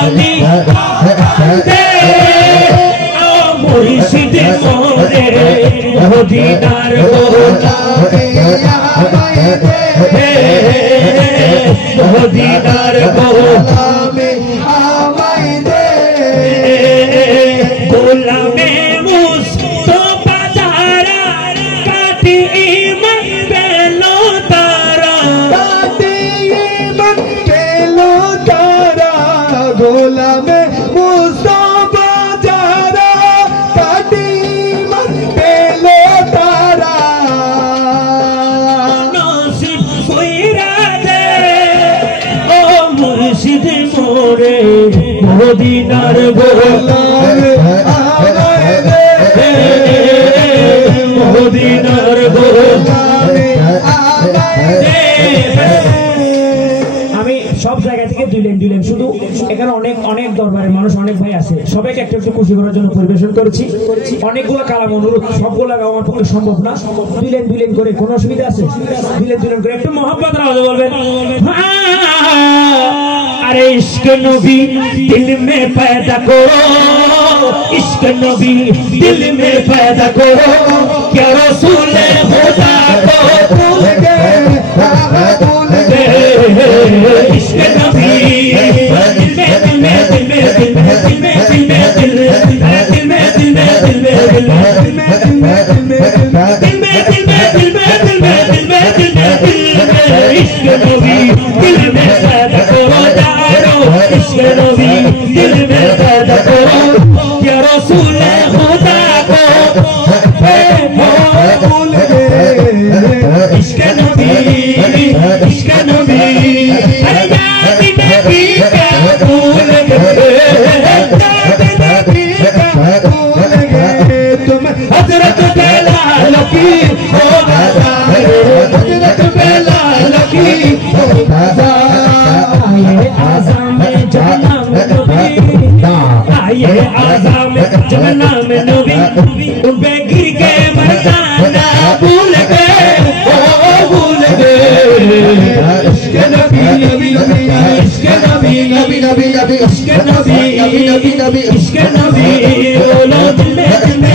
आली दे मुर्शिद मोरे दीदार को दीदार को गोलामे मुस्तफा तारा काटी ईमान पेलो तारा काटी ईमान पेलो तारा गोलामे मुस्तफा तारा काटी ईमान पेलो तारा नसीब कोइरा दे ओ मुर्शिद मोरे दीदार गोलामे दीदार गोलामे আমি সব জায়গা থেকে দুইলেন শুধু এখানে অনেক দরবারের মানুষ অনেক ভাই আছে সবাইকে একটু খুশি করার জন্য পরিবেশন করেছি অনেকগুলো কালাম অনুরোধ সবগুলো গাওয়া আমার পক্ষে সম্ভব না দুইলেন করে কোনো অসুবিধা আছে দুইলেন করে একটু মোহাম্মত আওয়াজে বলবেন अरे इश्क नबी दिल में पैदा करो इश्क नबी दिल में पैदा करो क्या रसूल खुदा को भूल गए इश्क नबी दिल में इश्क नबी दिल में पैदा करो इश्क नबी दिल में पैदा करो क्या रसूल खुदा को भूल गए इश्क नबी अरे याद नबी का भूल गए तुम हजरत बेलाल की हो हजरत बेलाल की हो आये आज़ाम जमना में नबी उन पे गिर के मरदाना भूल गए इश्क नबी इश्क नबी इश्क नबी इश्क नबी बोलो दिल में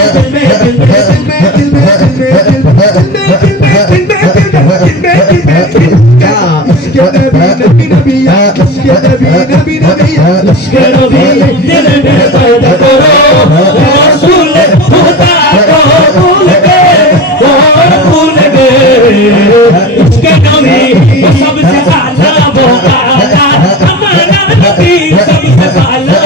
इश्क नबी दिल में पैदा करो रसूल खुदा को भूल गए इश्क नबी सबसे आला वो आला हमारा नबी सबसे आला